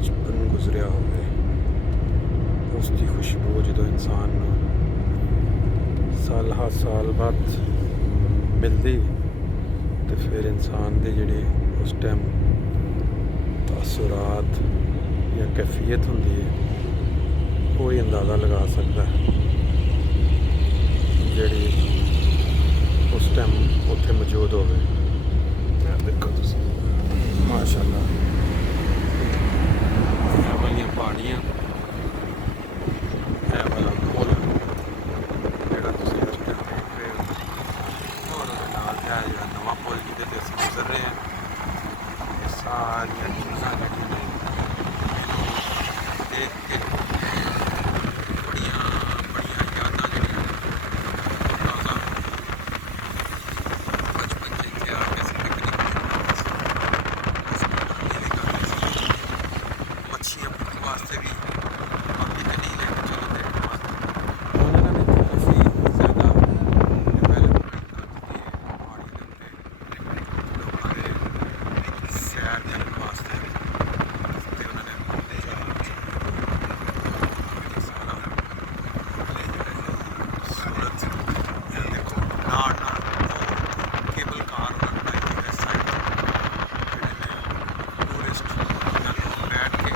ਬਚਪਨ ਗੁਜ਼ਰਿਆ ਹੋਵੇ, ਉਸ ਦੀ ਖੁਸ਼ਬੂ ਜਦੋਂ ਇਨਸਾਨ ਨੂੰ ਸਾਲ ਬਾਅਦ ਮਿਲਦੀ ਤੇ ਫਿਰ ਇਨਸਾਨ ਦੇ ਜਿਹੜੇ ਉਸ ਟਾਈਮ ਤਾਸੁਰਾਤ ਜਾਂ ਕੈਫੀਅਤ ਹੁੰਦੀ ਹੈ, ਉਹ ਹੀ ਅੰਦਾਜ਼ਾ ਲਗਾ ਸਕਦਾ ਜਿਹੜੀ ਉਸ ਟਾਈਮ ਉੱਥੇ ਮੌਜੂਦ ਹੋਵੇ। ਦੇਖੋ ਤੁਸੀਂ ਮਾਸ਼ਾਅੱਲਾ ਇਹ ਵਾਲੀਆਂ ਪਹਾੜੀਆਂ, ਇਹ ਵਾਲਾ ਪੁੱਲ ਜਿਹੜਾ ਤੁਸੀਂ ਇਸ ਟਾਈਮ ਦੇਖ ਰਹੇ ਹੋ, ਔਰ ਉਹਦੇ ਨਾਲ ਜਿਹੜਾ ਨਵਾਂ ਪੁੱਲ ਜਿਹਦੇ 'ਤੇ ਅਸੀਂ ਗੁਜ਼ਰ ਰਹੇ ਹਾਂ, ਇਹ ਸਾਰੀਆਂ ਚੀਜ਼ਾਂ ਜਿਹੜੀਆਂ ਨੇ ਦੇਖ ਕੇ ਬੜੀਆਂ ਯਾਦਾਂ ਜਿਹੜੀਆਂ ਤਾਜ਼ਾ ਬਚਪਨ 'ਚ ਇੱਥੇ ਆ ਕੇ ਅਸੀਂ ਪਿਕਨਿਕ ਮੱਛੀਆਂ ਪਕੜਨ ਵਾਸਤੇ ਵੀ ਬਾਕੀ ਤੇ ਨਹੀਂ ਲੈ ਕੇ ਚਲੋ ਦੇਖਣ ਵਾਸਤੇ ਉਹਨਾਂ ਨੇ ਕਾਫੀ ਜ਼ਿਆਦਾ ਡਿਵੈਲਪਮੈਂਟ ਕਰ ਦਿੱਤੀ ਹੈ ਪਹਾੜੀ ਦੇ ਉੱਤੇ ਲੋਕਾਂ ਦੇ ਸੈਰ ਕਰਨ ਵਾਸਤੇ, ਤੇ ਉਹਨਾਂ ਨੇ ਸਾਰਾ ਸੂਰਤ ਦੇਖੋ ਨਾਲ ਕੇਬਲ ਕਾਰ ਉਹਨਾਂ ਨੇ ਬਣਾਈ ਹੋਈ ਇਸ ਸਾਈਡ ਜਿਹੜੇ ਨੇ ਟੂਰਿਸਟ ਜਾਂ ਲੋਕ ਬੈਠ ਕੇ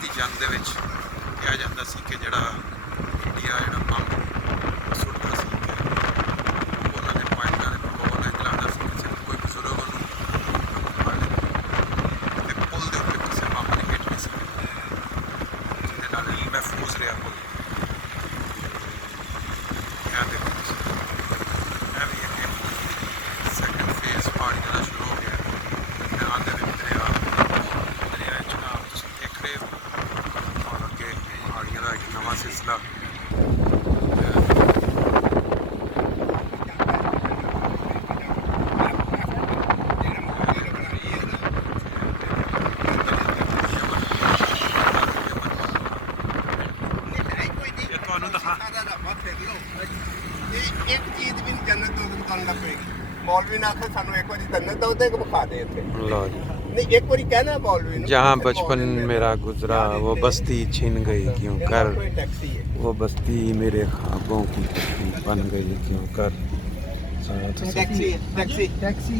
ਦੀ ਜੰਗ ਦੇ ਵਿੱਚ ਕਿਹਾ ਜਾਂਦਾ ਸੀ ਕਿ ਜਿਹੜਾ ਇੰਡੀਆ ਜਿਹੜਾ ਬੰਬ ਸੁੱਟਦਾ ਸੀ ਕਿ ਉਹਨਾਂ ਦੇ ਪਾਇਲਟਾਂ ਦੇ ਪ੍ਰਕੋਪ ਨਾਲ ਚਲਾਉਂਦਾ ਸੀ ਕਿ ਸਿਰਫ ਕੋਈ ਬਜ਼ੁਰਗ ਉਹਨੂੰ ਫੜ ਲੈ ਤੇ ਪੁੱਲ ਦੇ ਉੱਤੇ ਕਿਸੇ ਬੰਬ ਨੇ ਹਿੱਟ ਨਹੀਂ ਸੀ ਜਿਹਦੇ ਨਾਲ ਮਹਿਫੂਜ਼ ਰਿਹਾ ਪੁੱਲ। ਇਹ ਦੇਖੋ ਤੁਸੀਂ, ਇਹ ਵੀ ਇੱਕ ਸੈਕੰਡ ਫੇਜ਼ ਪਹਾੜੀ ਦਾ ਸ਼ੁਰੂ ਹੋ ਗਿਆ ਮੈਦਾਨ ਦੇ ਵਿੱਚ ਦਰਿਆ ਚਨਾਬ ਤੁਸੀਂ ਦੇਖ ਰਹੇ ਹੋ, ਔਰ ਅੱਗੇ ਪਹਾੜੀਆਂ ਦਾ ਇੱਕ ਨਵਾਂ ਸਿਲਸਿਲਾ ਤੁਹਾਨੂੰ ਦਿਖਾ ਇੱਕ ਚੀਜ਼ ਵੀ ਜੰਨਤ ਤੋਂ ਦੁਕਾਨ ਲੱਗ ਪਏਗੀ। मौलवी ने आखिर सानू एक बार जन्नत दे के बखा दे इत्थे नहीं, एक बार कहना मौलवी ने जहाँ बचपन मेरा गुजरा वो बस्ती छिन गई क्यों कर, वो बस्ती मेरे ख्वाबों की बस्ती बन गई क्यों कर। टैक्सी टैक्सी टैक्सी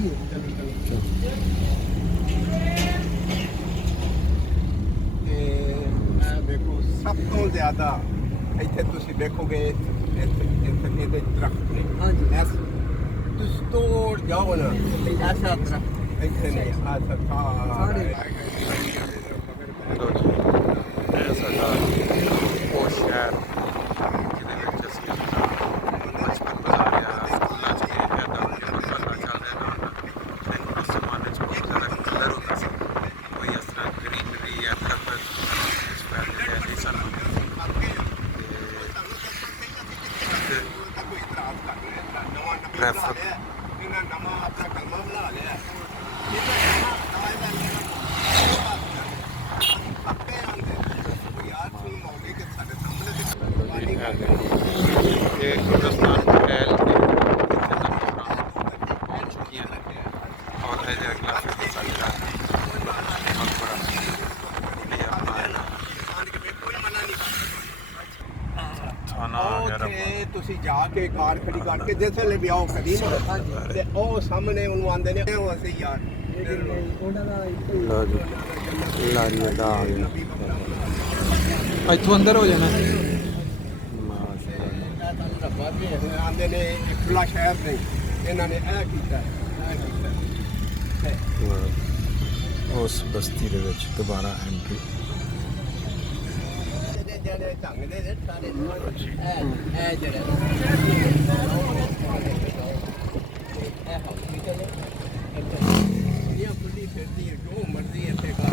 देखो सब तो ज्यादा ਇੱਥੇ ਤੁਸੀਂ ਦੇਖੋਗੇ ਇੱਥੇ ਦਰਖਤ ਨੇ। ਹਾਂਜੀ ਤੁਸੀਂ ਤੋਂ ਜਾਓ ਨਾ ਐਸਾ ਦਰਖਤ ਇੱਥੇ ਨਹੀਂ ਆ ਸਾਰੇ ਇਹ ਸਾਡਾ ਉਹ ਸ਼ਹਿਰ ਜਿਹਦੇ ਵਿੱਚ ਅਸੀਂ ਆਪਣਾ ਬਚਪਨ ਗੁਜ਼ਾਰਿਆ, ਸਕੂਲਾਂ 'ਚ ਗਏ, ਇੱਦਾਂ ਦੀਆਂ ਗੱਲਾਂ ਚੱਲਦੇ ਨਾਲ ਮੈਨੂੰ ਉਸ ਜ਼ਮਾਨੇ 'ਚ ਬਹੁਤ ਜ਼ਿਆਦਾ ਕਲਰ ਹੁੰਦਾ ਸੀ, ਕੋਈ ਇਸ ਤਰ੍ਹਾਂ ਗਰੀਨਰੀ ਜਾਂ ਦਰਖਤ ਇਸ ਫੈਲਦੇ ਨਹੀਂ ਸਨ। ਟ੍ਰੈਫਿਕ ਇਹਨਾਂ ਨਵਾਂ ਆਪਣਾ ਕਲਮਾ ਬਣਾ ਲਿਆ ਆਪੇ ਆਉਂਦੇ ਯਾਰ ਸੁਣ ਮੌਕੇ ਕਿ ਸਾਡੇ ਸਾਹਮਣੇ ਇਹ ਹਿੰਦੁਸਤਾਨ ਹੋਟਲ ਪਹੁੰਚ ਚੁੱਕੀਆਂ ਨੇ, ਔਰ ਇਹ ਅਗਲਾ ਫਿਰ ਸਾਡਾ ਬਹੁਤ ਬੜਾ ਇਹ ਆਪਣਾ ਥਾਣਾ ਉੱਥੇ ਤੁਸੀਂ ਜਾ ਕੇ ਕਾਰ ਖੜੀ ਕਰਕੇ ਜਿਸ ਵੇਲੇ ਵੀ ਆਓ ਕਦੀ ਤੇ ਉਹ ਸਾਹਮਣੇ ਉਹਨੂੰ ਆਉਂਦੇ ਨੇ ਉਹ ਅਸੀਂ ਯਾਰ ਲਾਰੀ ਦਾ ਆ ਗਿਆ, ਇੱਥੋਂ ਅੰਦਰ ਹੋ ਜਾਣਾ। ਆਉਂਦੇ ਨੇ ਖੁੱਲਾ ਸ਼ਹਿਰ ਨਹੀਂ, ਇਹਨਾਂ ਨੇ ਇਹ ਕੀਤਾ ਉਸ ਬਸਤੀ ਦੇ ਵਿੱਚ ਦੁਬਾਰਾ ਐਂਟਰੀ। ਜਿਹੜੇ ਢੰਗ ਦੇ ਸਾਰੇ ਇਹ ਜਿਹੜੇ ਇਹ ਹਸਪੀਟਲ ਇਹ ਖੁੱਲੀ ਫਿਰਦੀ ਹੈ ਜੋ ਮਰਜ਼ੀ ਇੱਥੇ ਕਰ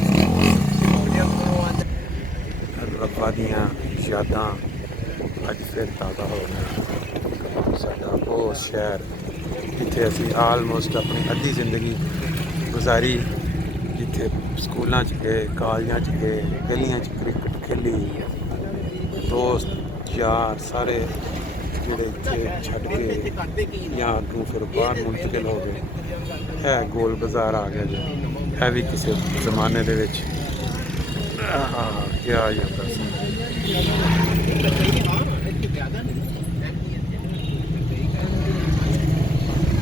ਰੱਬਾ ਦੀਆਂ ਯਾਦਾਂ ਅੱਜ ਫਿਰ ਤਾਜ਼ਾ ਹੋ ਗਈਆਂ। ਸਾਡਾ ਉਹ ਸ਼ਹਿਰ ਜਿੱਥੇ ਅਸੀਂ ਆਲਮੋਸਟ ਆਪਣੀ ਅੱਧੀ ਜ਼ਿੰਦਗੀ ਗੁਜ਼ਾਰੀ, ਜਿੱਥੇ ਸਕੂਲਾਂ 'ਚ ਗਏ, ਕਾਲਜਾਂ 'ਚ ਗਏ, ਗਲੀਆਂ 'ਚ ਕ੍ਰਿਕਟ ਖੇਲੀ, ਦੋਸਤ ਯਾਰ ਸਾਰੇ ਜਿਹੜੇ ਇੱਥੇ ਛੱਡ ਕੇ ਜਾਂ ਅੱਗੋਂ ਫਿਰ ਬਾਹਰ ਮੁੰਤਕਿਲ ਹੋ ਗਏ। ਇਹ ਗੋਲ ਬਾਜ਼ਾਰ ਆ ਗਿਆ ਜੀ, ਇਹ ਵੀ ਕਿਸੇ ਜ਼ਮਾਨੇ ਦੇ ਵਿੱਚ ਕਿਹਾ ਜਾਂਦਾ ਸੀ।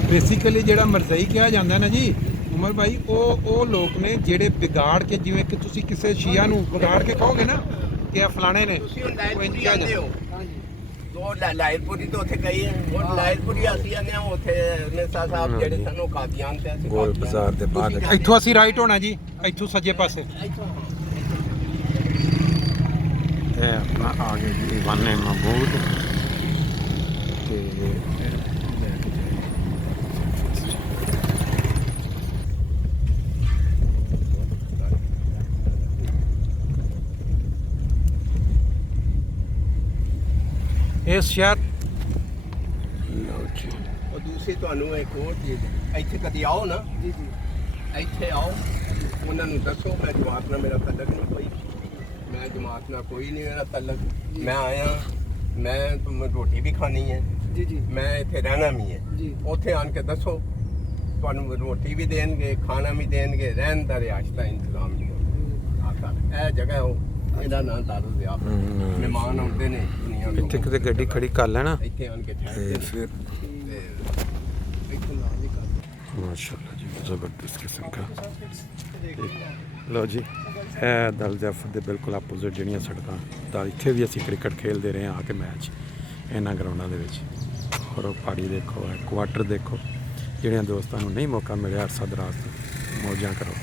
ਬੇਸਿਕਲੀ ਜਿਹੜਾ ਮਰਜ਼ਈ ਕਿਹਾ ਜਾਂਦਾ ਨਾ ਜੀ ਉਮਰ ਭਾਈ, ਉਹ ਲੋਕ ਨੇ ਜਿਹੜੇ ਵਿਗਾੜ ਕੇ, ਜਿਵੇਂ ਕਿ ਤੁਸੀਂ ਕਿਸੇ ਸ਼ੀਆ ਨੂੰ ਵਿਗਾੜ ਕੇ ਕਹੋਗੇ ਨਾ ਕਿ ਇਹ ਫਲਾਣੇ ਨੇ, ਤੁਸੀਂ ਹੁਣ ਉਹ ਇੰਝ ਕਿਹਾ ਜਾਂਦਾ। ਉਹ ਲਾਇਲਪੁਰੀ ਤੋਂ ਉੱਥੇ ਗਈ ਹੈ, ਉਹ ਲਾਇਲਪੁਰੀ ਅਸੀਂ ਆਨੇ ਆ ਉੱਥੇ ਨੇਸਾ ਸਾਹਿਬ ਜਿਹੜੇ ਸਾਨੂੰ ਕਾਦੀਆਨ ਤੇ ਅਸੀਂ ਗੋਲ ਬਾਜ਼ਾਰ ਦੇ ਬਾਅਦ ਇੱਥੋਂ ਅਸੀਂ ਰਾਈਟ ਹੋਣਾ ਜੀ, ਇੱਥੋਂ ਸੱਜੇ ਪਾਸੇ। ਇਹ ਆਪਣਾ ਆ ਗਏ ਜੀ ਵਾਨੇ ਮਬੂਦ ਤੇ ਇਸ ਸ਼ਹਿਰ ਉਹ ਦੂਸਰੀ ਤੁਹਾਨੂੰ ਇੱਕ ਹੋਰ ਚੀਜ਼, ਇੱਥੇ ਕਦੀ ਆਓ ਨਾ ਜੀ ਜੀ, ਇੱਥੇ ਆਓ, ਉਹਨਾਂ ਨੂੰ ਦੱਸੋ ਮੈਂ ਜਮਾਤ ਨਾਲ ਮੇਰਾ ਤਲਕ ਨਹੀਂ ਕੋਈ, ਮੈਂ ਜਮਾਤ ਨਾਲ ਕੋਈ ਨਹੀਂ ਮੇਰਾ ਤਲਕ, ਮੈਂ ਆਇਆ, ਮੈਂ ਰੋਟੀ ਵੀ ਖਾਣੀ ਹੈ ਜੀ ਜੀ, ਮੈਂ ਇੱਥੇ ਰਹਿਣਾ ਵੀ ਹੈ ਜੀ, ਉੱਥੇ ਆਣ ਕੇ ਦੱਸੋ, ਤੁਹਾਨੂੰ ਰੋਟੀ ਵੀ ਦੇਣਗੇ, ਖਾਣਾ ਵੀ ਦੇਣਗੇ, ਰਹਿਣ ਦਾ ਰਿਹਾਇਸ਼ ਦਾ ਇੰਤਜ਼ਾਮ ਵੀ ਹੋਊਗਾ। ਇਹ ਜਗ੍ਹਾ ਉਹ ਇਹਦਾ ਨਾਂ ਦਾਰੂ ਦਿਆ, ਮਹਿਮਾਨ ਆਉਂਦੇ ਨੇ ਦੁਨੀਆ ਤੋਂ, ਇੱਥੇ ਕਿਤੇ ਗੱਡੀ ਖੜੀ ਕਰ ਲੈਣਾ ਇੱਥੇ ਆਣ ਕੇ ਠਹਿਰਦੇ ਤੇ ਨੇ, ਫਿਰ ਇੱਥੇ ਨਾਲ ਹੀ ਕਰਦੇ। ਮਾਸ਼ਾਅੱਲਾ ਜੀ ਜ਼ਬਰਦਸਤ ਕਿਸਮ ਦਾ। ਲਓ ਜੀ, ਇਹ ਦਲ ਜ਼ਾਫਰ ਦੇ ਬਿਲਕੁਲ ਆਪੋਜ਼ਿਟ ਜਿਹੜੀਆਂ ਸੜਕਾਂ, ਤਾਂ ਇੱਥੇ ਵੀ ਅਸੀਂ ਕ੍ਰਿਕਟ ਖੇਡਦੇ ਰਹੇ ਹਾਂ ਆ ਕੇ ਮੈਚ ਇਹਨਾਂ ਗਰਾਊਂਡਾਂ ਦੇ ਵਿੱਚ। ਔਰ ਉਹ ਪਹਾੜੀ ਦੇਖੋ, ਕੁਆਟਰ ਦੇਖੋ, ਜਿਹੜਿਆਂ ਦੋਸਤਾਂ ਨੂੰ ਨਹੀਂ ਮੌਕਾ ਮਿਲਿਆ ਅਰਸਾ ਦਰਾਜ਼ ਤੋਂ, ਮੌਜਾਂ ਕਰੋ।